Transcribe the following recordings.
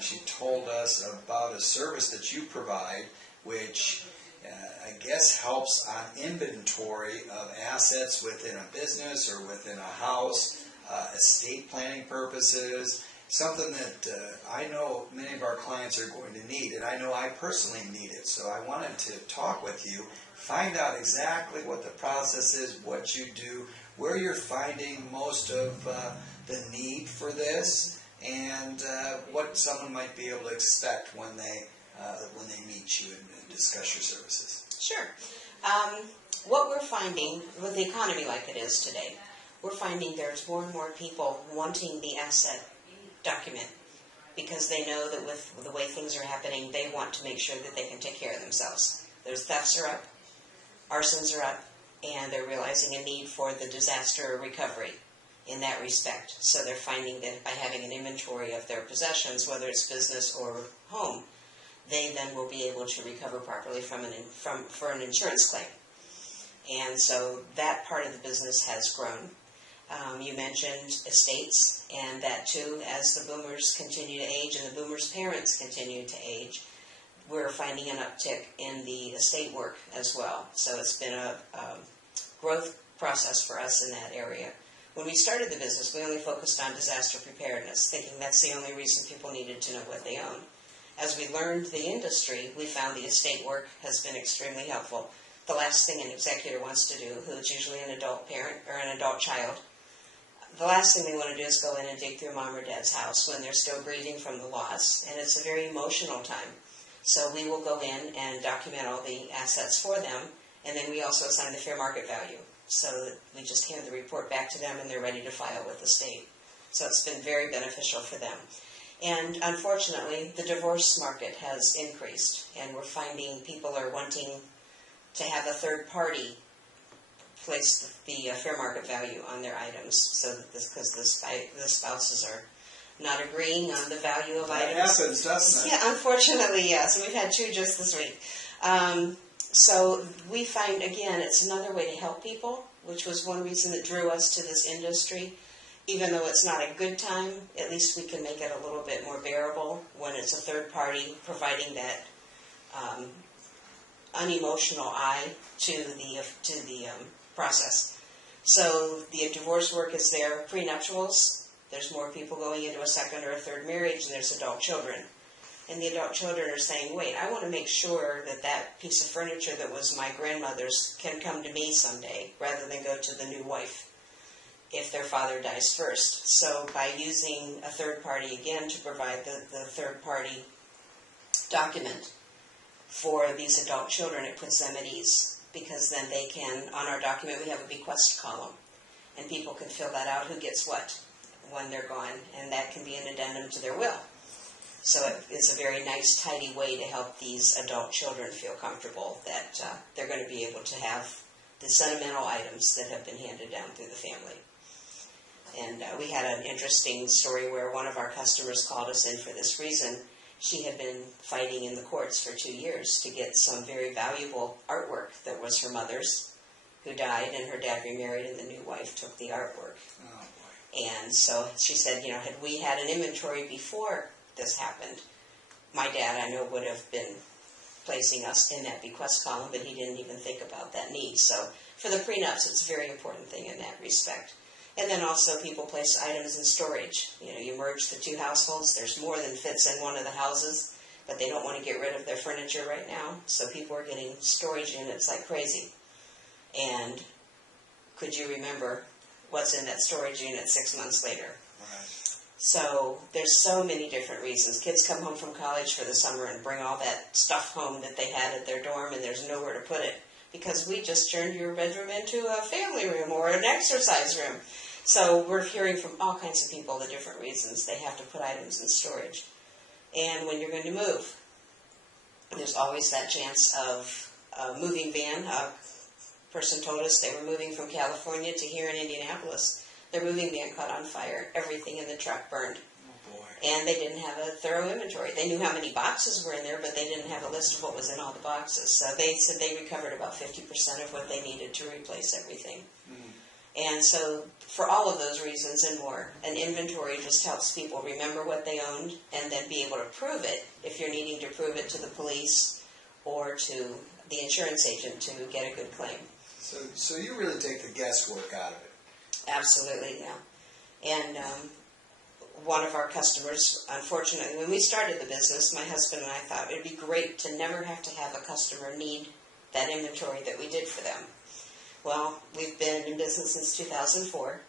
She told us about a service that you provide, which I guess helps on inventory of assets within a business or within a house, estate planning purposes, something that I know many of our clients are going to need, and I know I personally need it. So I wanted to talk with you, find out exactly what the process is, what you do, where you're finding most of the need for this, and what someone might be able to expect when they meet you and discuss your services. Sure. What we're finding with the economy like it is today, we're finding there's more and more people wanting the asset document because they know that with the way things are happening, they want to make sure that they can take care of themselves. Their thefts are up, arsons are up, and they're realizing a need for the disaster recovery in that respect. So they're finding that by having an inventory of their possessions, whether it's business or home, they then will be able to recover properly for an insurance claim. And so that part of the business has grown. You mentioned estates, and that too, as the boomers continue to age and the boomers' parents continue to age, we're finding an uptick in the estate work as well. So it's been a growth process for us in that area. When we started the business, we only focused on disaster preparedness, thinking that's the only reason people needed to know what they own. As we learned the industry, we found the estate work has been extremely helpful. The last thing an executor wants to do, who's usually an adult parent or an adult child, the last thing they want to do is go in and dig through mom or dad's house when they're still grieving from the loss, and it's a very emotional time. So we will go in and document all the assets for them, and then we also assign the fair market value, so that we just hand the report back to them and they're ready to file with the state. So it's been very beneficial for them. And unfortunately, the divorce market has increased, and we're finding people are wanting to have a third party place the fair market value on their items, so that because the spouses are not agreeing on the value of items. That happens, doesn't it? Yeah, unfortunately, yes. We've had 2 just this week. So we find, again, it's another way to help people, which was one reason that drew us to this industry. Even though it's not a good time, at least we can make it a little bit more bearable when it's a third party providing that unemotional eye to the process. So the divorce work is there. Prenuptials, there's more people going into a second or a third marriage, and there's adult children. And the adult children are saying, wait, I want to make sure that that piece of furniture that was my grandmother's can come to me someday, rather than go to the new wife if their father dies first. So by using a third party again to provide the third party document for these adult children, it puts them at ease, because then they can, on our document we have a bequest column, and people can fill that out, who gets what when they're gone, and that can be an addendum to their will. So it is a very nice, tidy way to help these adult children feel comfortable that they're going to be able to have the sentimental items that have been handed down through the family. And we had an interesting story where one of our customers called us in for this reason. She had been fighting in the courts for 2 years to get some very valuable artwork that was her mother's, who died, and her dad remarried, and the new wife took the artwork. Oh, boy. And so she said, had we had an inventory before this happened, my dad, I know, would have been placing us in that bequest column, but he didn't even think about that need. So for the prenups, it's a very important thing in that respect. And then also people place items in storage. You merge the 2 households, there's more than fits in one of the houses, but they don't want to get rid of their furniture right now. So people are getting storage units like crazy. And could you remember what's in that storage unit 6 months later? Right. So there's so many different reasons. Kids come home from college for the summer and bring all that stuff home that they had at their dorm, and there's nowhere to put it, because we just turned your bedroom into a family room or an exercise room. So we're hearing from all kinds of people the different reasons they have to put items in storage. And when you're going to move, there's always that chance of a moving van. A person told us they were moving from California to here in Indianapolis. Their moving van caught on fire. Everything in the truck burned. Oh, boy. And they didn't have a thorough inventory. They knew how many boxes were in there, but they didn't have a list of what was in all the boxes. So they said they recovered about 50% of what they needed to replace everything. And so for all of those reasons and more, an inventory just helps people remember what they owned and then be able to prove it if you're needing to prove it to the police or to the insurance agent to get a good claim. So you really take the guesswork out of it. Absolutely, yeah. And one of our customers, unfortunately, when we started the business, my husband and I thought it would be great to never have to have a customer need that inventory that we did for them. Well, we've been in business since 2004.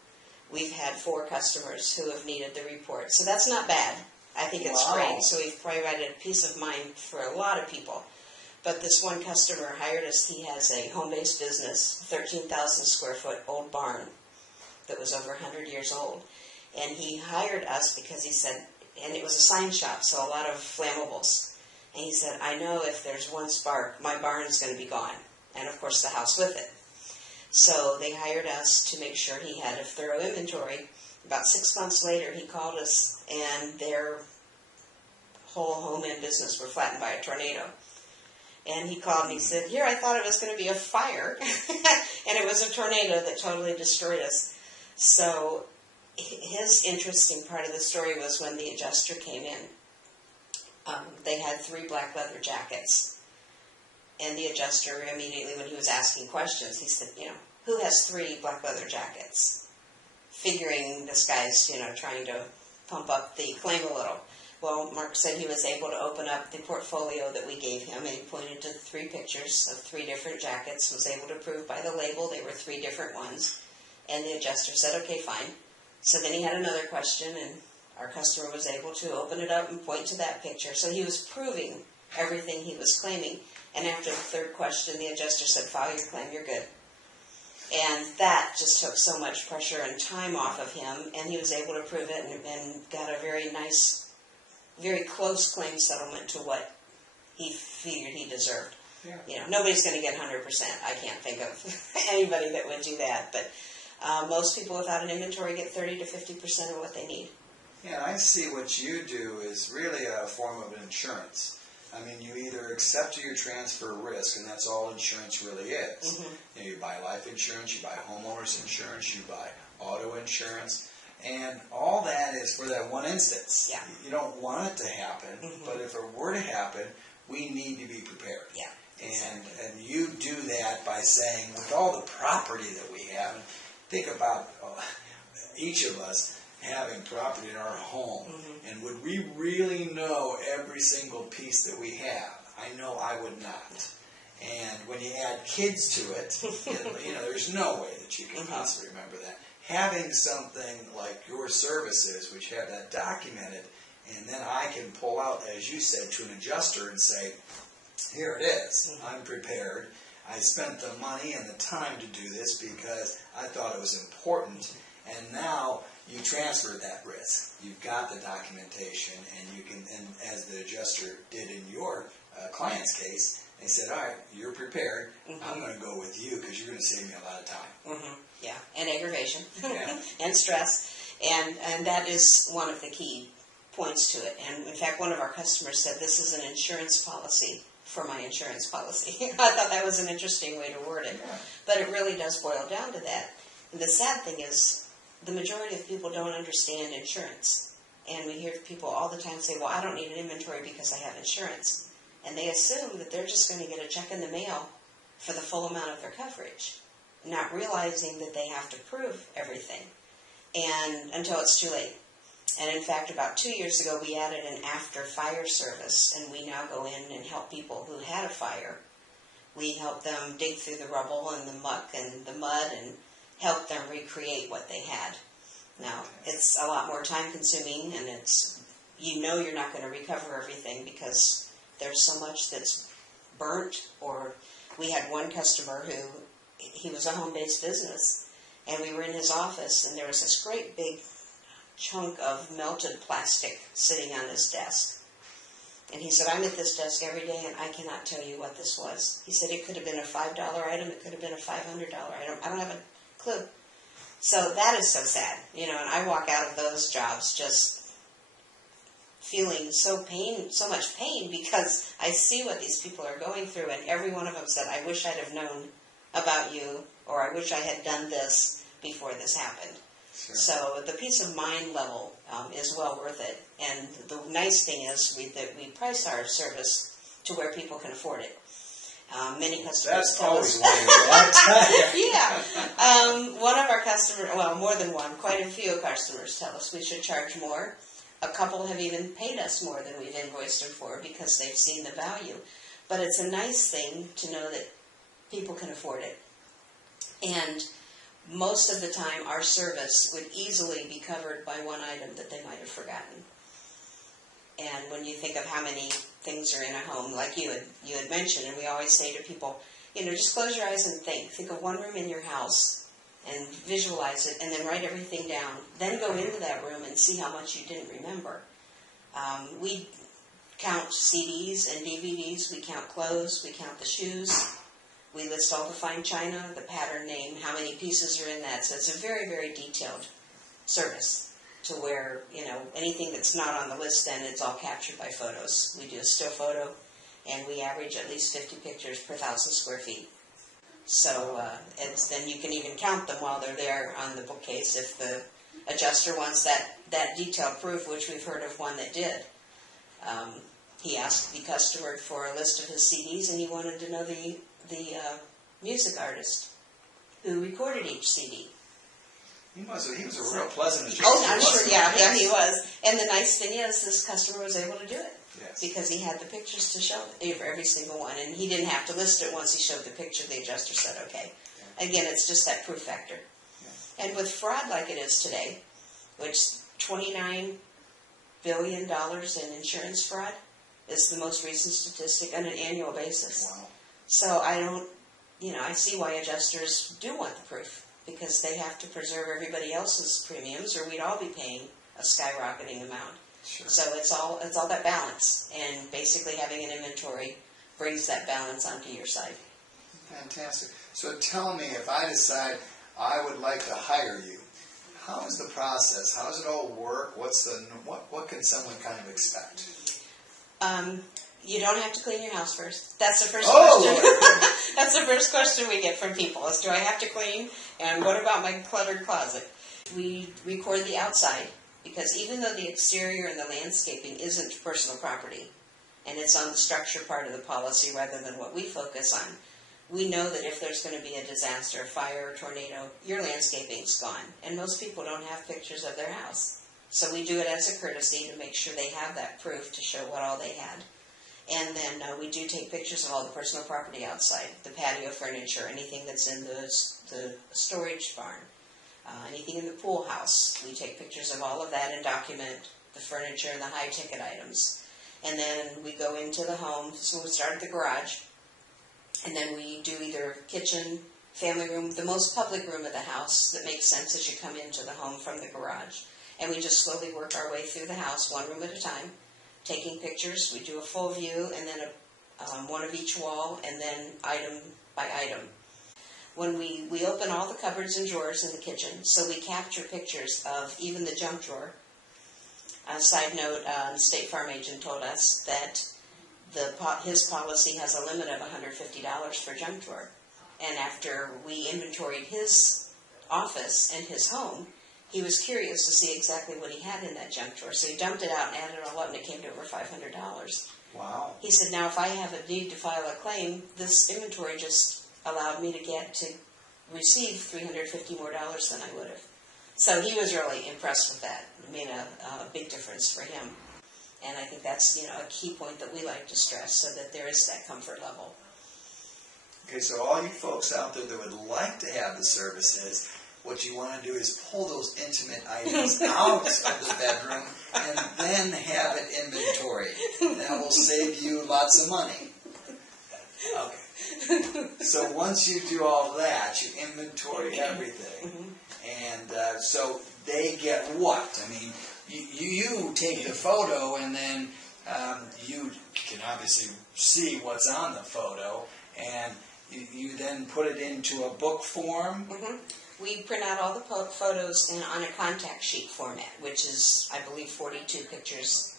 We've had 4 customers who have needed the report. So that's not bad. I think it's Wow. great. So we've provided peace of mind for a lot of people. But this one customer hired us. He has a home-based business, 13,000 square foot old barn that was over 100 years old. And he hired us because he said, and it was a sign shop, so a lot of flammables. And he said, I know if there's one spark, my barn is going to be gone. And of course the house with it. So they hired us to make sure he had a thorough inventory. About 6 months later, he called us, and their whole home and business were flattened by a tornado. And he called me and said, here, I thought it was going to be a fire. And it was a tornado that totally destroyed us. So his interesting part of the story was when the adjuster came in. They had 3 black leather jackets. And the adjuster, immediately when he was asking questions, he said, who has 3 black leather jackets? Figuring this guy's, trying to pump up the claim a little. Well, Mark said he was able to open up the portfolio that we gave him, and he pointed to 3 pictures of 3 different jackets, was able to prove by the label they were 3 different ones. And the adjuster said, okay, fine. So then he had another question, and our customer was able to open it up and point to that picture. So he was proving everything he was claiming. And after the 3rd question, the adjuster said, file your claim, you're good. And that just took so much pressure and time off of him, and he was able to prove it and got a very nice, very close claim settlement to what he figured he deserved. Yeah. Nobody's going to get 100%. I can't think of anybody that would do that, but most people without an inventory get 30 to 50% of what they need. Yeah, I see what you do is really a form of insurance. I mean, you either accept or you transfer risk, and that's all insurance really is. Mm-hmm. You buy life insurance, you buy homeowners insurance, you buy auto insurance, and all that is for that one instance. Yeah. You don't want it to happen, Mm-hmm. but if it were to happen, we need to be prepared. Yeah. And you do that by saying, with all the property that we have, and think about each of us having property in our home, Mm-hmm. and would we really know every single piece that we have? I know I would not. And when you add kids to it, there's no way that you can Mm-hmm. possibly remember that. Having something like your services, which have that documented, and then I can pull out, as you said, to an adjuster and say, here it is, Mm-hmm. I'm prepared. I spent the money and the time to do this because I thought it was important, and now you transfer that risk. You've got the documentation, and you can, and as the adjuster did in your client's case, they said, all right, you're prepared. Mm-hmm. I'm going to go with you because you're going to save me a lot of time. Mm-hmm. Yeah, and aggravation, Yeah. and stress, and that is one of the key points to it. And in fact, one of our customers said, this is an insurance policy for my insurance policy. I thought that was an interesting way to word it. Yeah. But it really does boil down to that. And the sad thing is, the majority of people don't understand insurance. And we hear people all the time say, well, I don't need an inventory because I have insurance. And they assume that they're just going to get a check in the mail for the full amount of their coverage, not realizing that they have to prove everything, and until it's too late. And in fact, about 2 years ago, we added an after-fire service, and we now go in and help people who had a fire. We help them dig through the rubble and the muck and the mud and help them recreate what they had. Now, it's a lot more time-consuming, and you're not going to recover everything because there's so much that's burnt. Or we had one customer who, he was a home-based business, and we were in his office, and there was this great big chunk of melted plastic sitting on his desk. And he said, I'm at this desk every day, and I cannot tell you what this was. He said it could have been a $5 item, it could have been a $500 item. I don't have a clue. So that is so sad, and I walk out of those jobs just feeling so much pain, because I see what these people are going through, and every one of them said, I wish I'd have known about you, or I wish I had done this before this happened. Sure. So the peace of mind level is well worth it. And the nice thing is that we price our service to where people can afford it. Many customers That's tell always us. yeah. One of our customers, well, more than one, quite a few customers tell us we should charge more. A couple have even paid us more than we've invoiced them for because they've seen the value. But it's a nice thing to know that people can afford it. And most of the time, our service would easily be covered by one item that they might have forgotten. And when you think of how many things are in a home, like you had mentioned, and we always say to people, just close your eyes and think. Think of one room in your house and visualize it, and then write everything down. Then go into that room and see how much you didn't remember. We count CDs and DVDs. We count clothes. We count the shoes. We list all the fine china, the pattern name, how many pieces are in that. So it's a very, very detailed service to where, anything that's not on the list, then it's all captured by photos. We do a still photo, and we average at least 50 pictures per 1,000 square feet. So then you can even count them while they're there on the bookcase if the adjuster wants that detailed proof, which we've heard of one that did. He asked the customer for a list of his CDs, and he wanted to know the music artist who recorded each CD. He was a real pleasant adjuster. Oh, I'm sure, yeah, he was. And the nice thing is, this customer was able to do it. Yes. Because he had the pictures to show for every single one, and he didn't have to list it. Once he showed the picture, the adjuster said, okay. Yeah. Again, it's just that proof factor. Yeah. And with fraud like it is today, which $29 billion in insurance fraud is the most recent statistic on an annual basis. Wow. So I see why adjusters do want the proof, because they have to preserve everybody else's premiums, or we'd all be paying a skyrocketing amount. Sure. So it's all that balance, and basically having an inventory brings that balance onto your side. Fantastic. So tell me, if I decide I would like to hire you, how is the process? How does it all work? What can someone kind of expect? You don't have to clean your house first. That's the first question. That's the first question we get from people is, do I have to clean? And what about my cluttered closet? We record the outside, because even though the exterior and the landscaping isn't personal property, and it's on the structure part of the policy rather than what we focus on, we know that if there's going to be a disaster, a fire, or tornado, your landscaping's gone. And most people don't have pictures of their house. So we do it as a courtesy to make sure they have that proof to show what all they had. And then we do take pictures of all the personal property outside, the patio furniture, anything that's in the storage barn, anything in the pool house. We take pictures of all of that and document the furniture and the high-ticket items. And then we go into the home, so we start at the garage, and then we do either kitchen, family room, the most public room of the house that makes sense as you come into the home from the garage. And we just slowly work our way through the house, one room at a time, taking pictures. We do a full view, and then one of each wall, and then item by item. When we open all the cupboards and drawers in the kitchen, so we capture pictures of even the junk drawer. A side note, the State Farm agent told us that his policy has a limit of $150 for junk drawer. And after we inventoried his office and his home, he was curious to see exactly what he had in that junk drawer. So he dumped it out and added it all up, and it came to over $500. Wow. He said, now if I have a need to file a claim, this inventory just allowed me to receive $350 more than I would have. So he was really impressed with that. It made a big difference for him. And I think that's a key point that we like to stress, so that there is that comfort level. Okay, so all you folks out there that would like to have the services, what you want to do is pull those intimate items out of the bedroom and then have it inventoried. That will save you lots of money. Okay. So once you do all that, you inventory everything. Mm-hmm. And so they get what? I mean, you take the photo, and then you can obviously see what's on the photo, and you then put it into a book form. Mm-hmm. We print out all the photos on a contact sheet format, which is, I believe, 42 pictures.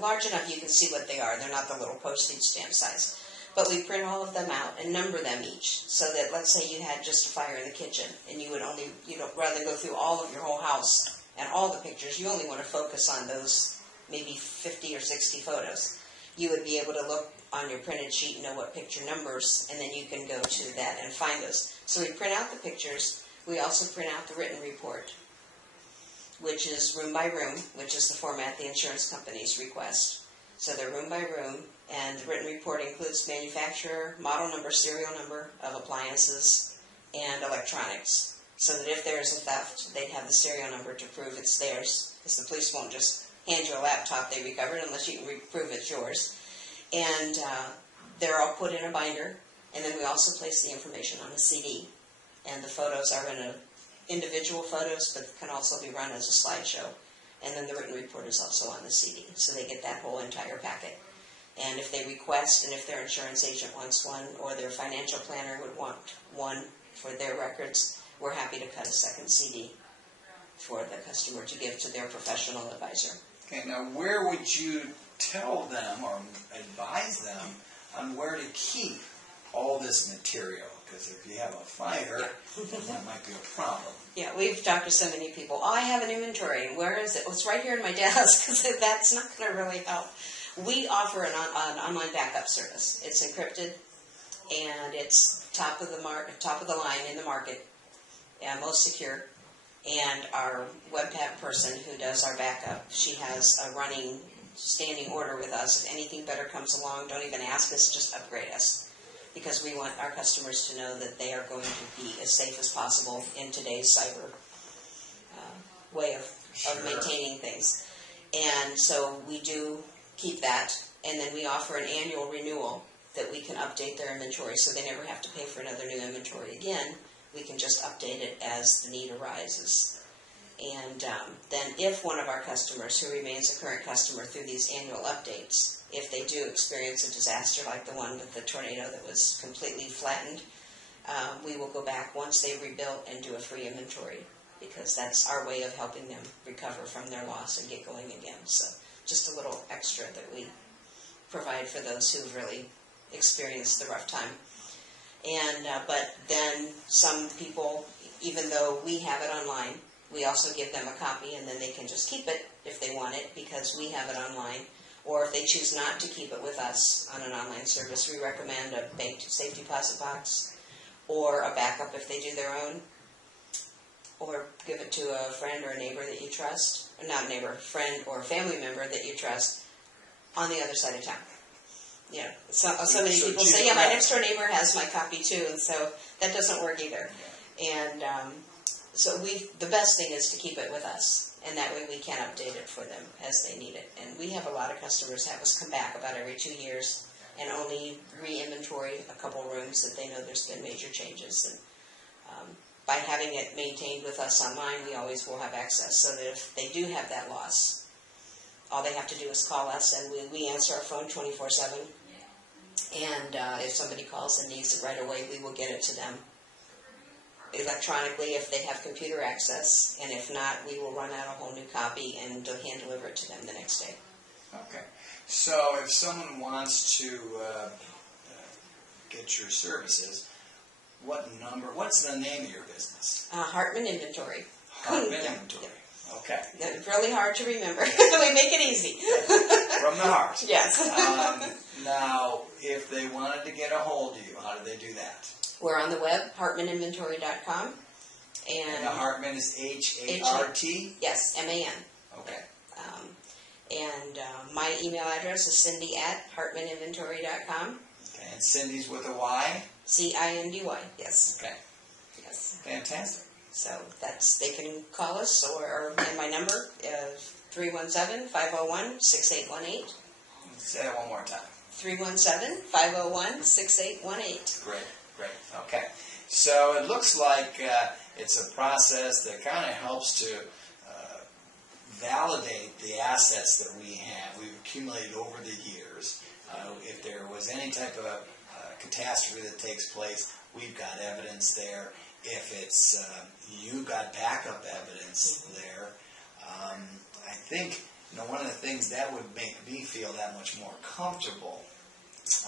Large enough you can see what they are. They're not the little postage stamp size. But we print all of them out and number them each, so that let's say you had just a fire in the kitchen, and you would only, rather than go through all of your whole house and all the pictures, you only want to focus on those maybe 50 or 60 photos. You would be able to look on your printed sheet and know what picture numbers, and then you can go to that and find those. So we print out the pictures. We also print out the written report, which is room by room, which is the format the insurance companies request. So they're room by room, and the written report includes manufacturer, model number, serial number of appliances, and electronics. So that if there is a theft, they'd have the serial number to prove it's theirs, because the police won't just hand you a laptop they recovered unless you can prove it's yours. And they're all put in a binder, and then we also place the information on a CD. And the photos are in individual photos, but can also be run as a slideshow. And then the written report is also on the CD, so they get that whole entire packet. And if they request, and if their insurance agent wants one, or their financial planner would want one for their records, we're happy to cut a second CD for the customer to give to their professional advisor. Okay, now where would you tell them or advise them on where to keep all this material? Because if you have a fire, then that might be a problem. Yeah, we've talked to so many people. Oh, I have an inventory. Where is it? Well, it's right here in my desk, because that's not going to really help. We offer an online backup service. It's encrypted, and it's top of the line in the market, and most secure. And our webpack person who does our backup, she has a running standing order with us. If anything better comes along, don't even ask us, just upgrade us. Because we want our customers to know that they are going to be as safe as possible in today's cyber way of maintaining things. And so we do keep that, and then we offer an annual renewal that we can update their inventory, so they never have to pay for another new inventory again. We can just update it as the need arises. And then if one of our customers who remains a current customer through these annual updates, if they do experience a disaster like the one with the tornado that was completely flattened, we will go back once they've rebuilt and do a free inventory, because that's our way of helping them recover from their loss and get going again. So just a little extra that we provide for those who've really experienced the rough time. And but then some people, even though we have it online, we also give them a copy, and then they can just keep it if they want it, because we have it online. Or if they choose not to keep it with us on an online service, we recommend a banked safe deposit box, or a backup if they do their own, or give it to a friend or a neighbor that you trust, or not a neighbor, friend or family member that you trust on the other side of town. You know, so many people say, yeah, my next door neighbor has my copy too, and so that doesn't work either. And so the best thing is to keep it with us, and that way we can update it for them as they need it. And we have a lot of customers have us come back about every 2 years and only re-inventory a couple rooms that they know there's been major changes. And by having it maintained with us online, we always will have access, so that if they do have that loss, all they have to do is call us, and we answer our phone 24/7. And if somebody calls and needs it right away, we will get it to them electronically if they have computer access, and if not, we will run out a whole new copy and hand deliver it to them the next day. Okay. So if someone wants to get your services, what's the name of your business? Hartman Inventory. Hartman Inventory. Okay. It's really hard to remember. We make it easy. From the heart. Yes. Now, if they wanted to get a hold of you, how do they do that? We're on the web, hartmaninventory.com. And the Hartman is H-A-R-T? Yes, M-A-N. Okay. My email address is cindy@hartmaninventory.com. Okay, and Cindy's with a Y? C-I-N-D-Y, yes. Okay. Yes. Fantastic. So they can call us, and my number is 317-501-6818. Say that one more time. 317-501-6818. Great. Okay. So it looks like it's a process that kind of helps to validate the assets that we have. We've accumulated over the years. If there was any type of catastrophe that takes place, we've got evidence there. If it's you got backup evidence there, I think one of the things that would make me feel that much more comfortable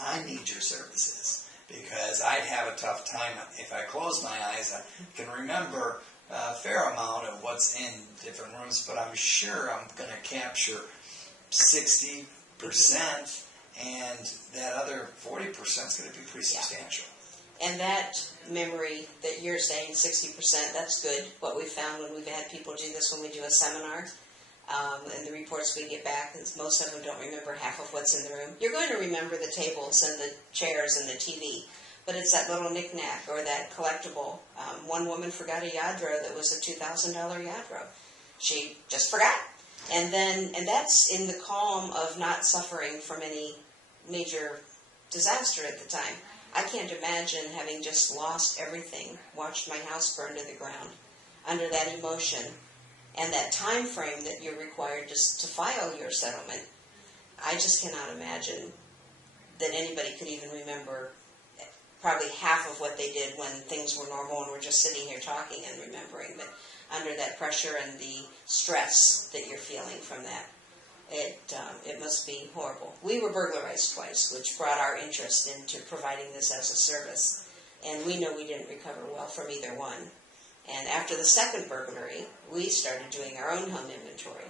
I need your services, because I'd have a tough time if I close my eyes. I can remember a fair amount of what's in different rooms, but I'm sure I'm going to capture 60%, and that other 40% is going to be pretty substantial. And that memory that you're saying, 60%, that's good. What we found when we've had people do this when we do a seminar, and the reports we get back is most of them don't remember half of what's in the room. You're going to remember the tables and the chairs and the TV, but it's that little knick-knack or that collectible. One woman forgot a Yadro that was a $2,000 Yadro. She just forgot. And that's in the calm of not suffering from any major disaster at the time. I can't imagine having just lost everything, watched my house burn to the ground, under that emotion and that time frame that you're required just to file your settlement. I just cannot imagine that anybody could even remember probably half of what they did when things were normal and we're just sitting here talking and remembering. But under that pressure and the stress that you're feeling from that, it must be horrible. We were burglarized twice, which brought our interest into providing this as a service. And we know we didn't recover well from either one. And after the second burglary, we started doing our own home inventory.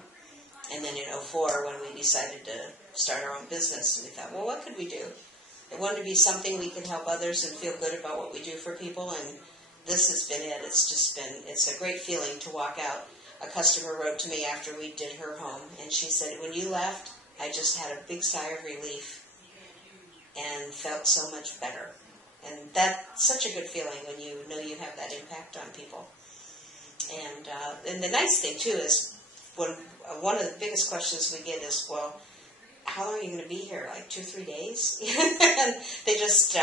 And then in 2004, when we decided to start our own business, we thought, well, what could we do? It wanted to be something we could help others and feel good about what we do for people. And this has been it. It's a great feeling to walk out. A customer wrote to me after we did her home, and she said, when you left, I just had a big sigh of relief and felt so much better. And that's such a good feeling when you know you have that impact on people. And the nice thing, too, is when one of the biggest questions we get is, well, how long are you going to be here? Like 2 or 3 days? And they just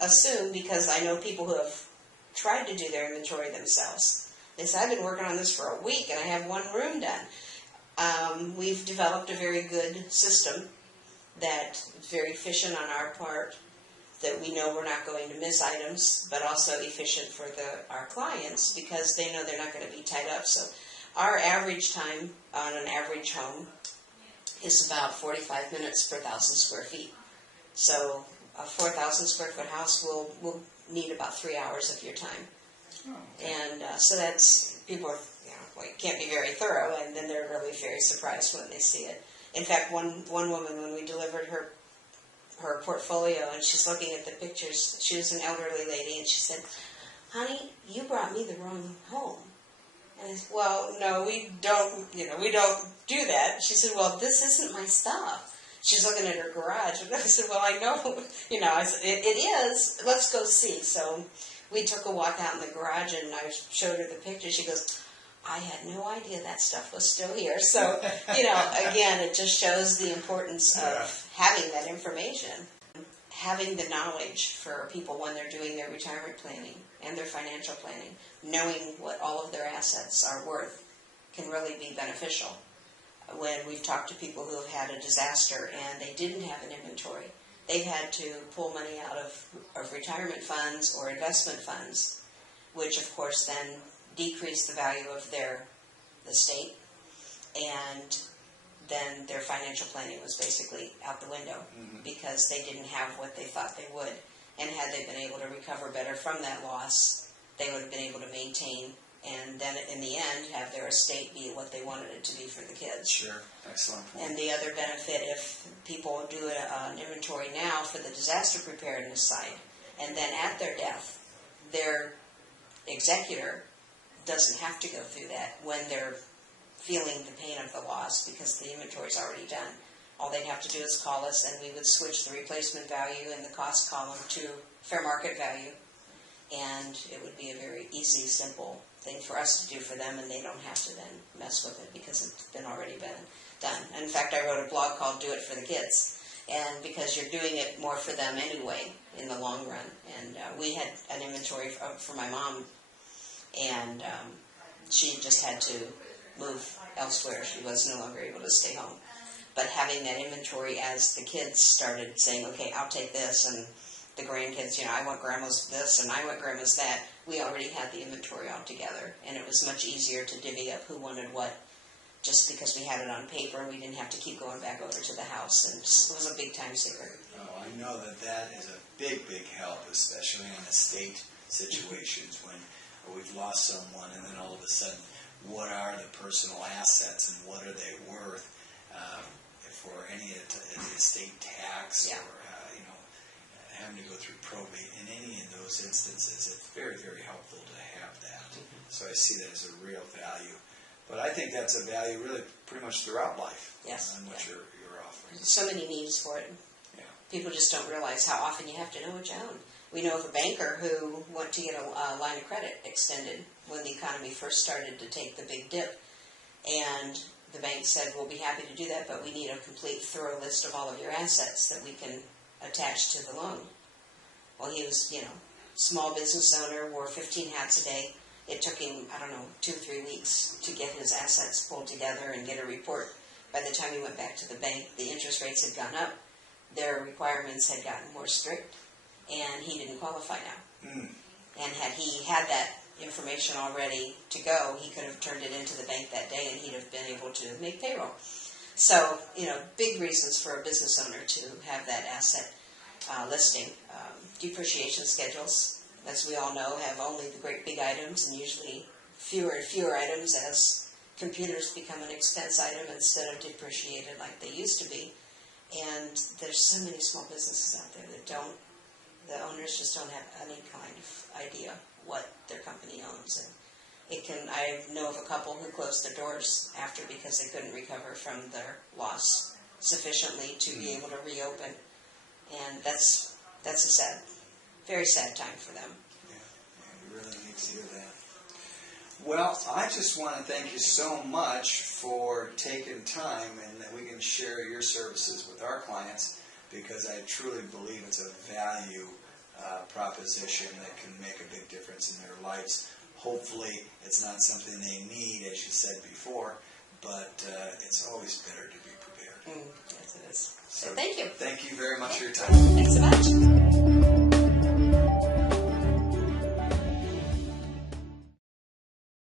assume, because I know people who have tried to do their inventory themselves. They said, I've been working on this for a week and I have one room done. We've developed a very good system that is very efficient on our part, that we know we're not going to miss items, but also efficient for our clients because they know they're not going to be tied up. So our average time on an average home is about 45 minutes per 1,000 square feet. So a 4,000 square foot house will need about 3 hours of your time. And so that's, people are, well, it can't be very thorough, and then they're really very surprised when they see it. In fact, one woman, when we delivered her portfolio, and she's looking at the pictures, she was an elderly lady, and she said, honey, you brought me the wrong home. And I said, well, no, we don't do that. She said, well, this isn't my stuff. She's looking at her garage, and I said, well, I know, I said, it is, let's go see. So we took a walk out in the garage, and I showed her the picture. She goes, I had no idea that stuff was still here. So, again, it just shows the importance of having that information. Having the knowledge for people when they're doing their retirement planning and their financial planning, knowing what all of their assets are worth can really be beneficial. When we've talked to people who have had a disaster and they didn't have an inventory, they've had to pull money out of retirement funds or investment funds, which of course then decrease the value of their estate, and then their financial planning was basically out the window because they didn't have what they thought they would. And had they been able to recover better from that loss, they would have been able to maintain and then in the end have their estate be what they wanted it to be for the kids. Sure, excellent point. And the other benefit, if people do an inventory now for the disaster preparedness side, and then at their death, their executor doesn't have to go through that when they're feeling the pain of the loss because the inventory is already done. All they'd have to do is call us, and we would switch the replacement value in the cost column to fair market value, and it would be a very easy, simple thing for us to do for them, and they don't have to then mess with it because it's been already been done. And in fact, I wrote a blog called Do It for the Kids, and because you're doing it more for them anyway in the long run. And we had an inventory for my mom, and she just had to move elsewhere. She was no longer able to stay home. But having that inventory as the kids started saying, okay, I'll take this, and the grandkids, I want grandma's this, and I want grandma's that, we already had the inventory all together. And it was much easier to divvy up who wanted what, just because we had it on paper, and we didn't have to keep going back over to the house. And it was a big time saver. Oh, I know that that is a big, big help, especially in estate situations when we've lost someone and then all of a sudden, what are the personal assets and what are they worth for any of the estate tax Yeah. or having to go through probate. In any of those instances, it's very, very helpful to have that. So I see that as a real value. But I think that's a value really pretty much throughout life. Yes. On what you're offering. There's so many needs for it. Yeah. People just don't realize how often you have to know what you own. We know of a banker who went to get a line of credit extended when the economy first started to take the big dip. And the bank said, we'll be happy to do that, but we need a complete, thorough list of all of your assets that we can attach to the loan. Well, he was, small business owner, wore 15 hats a day. It took him, 2 or 3 weeks to get his assets pulled together and get a report. By the time he went back to the bank, the interest rates had gone up, their requirements had gotten more strict, and he didn't qualify now. And had he had that information already to go, he could have turned it into the bank that day and he'd have been able to make payroll. So, big reasons for a business owner to have that asset listing. Depreciation schedules, as we all know, have only the great big items and usually fewer and fewer items as computers become an expense item instead of depreciated like they used to be. And there's so many small businesses out there that the owners just don't have any kind of idea what their company owns. And I know of a couple who closed their doors after because they couldn't recover from their loss sufficiently to be able to reopen. And that's a very sad time for them. Yeah, we really need to hear that. Well, I just want to thank you so much for taking time and that we can share your services with our clients, because I truly believe it's a value proposition that can make a big difference in their lives. Hopefully it's not something they need, as you said before, but it's always better to be prepared. Yes, it is. So thank you. Thank you very much for your time. Thanks so much.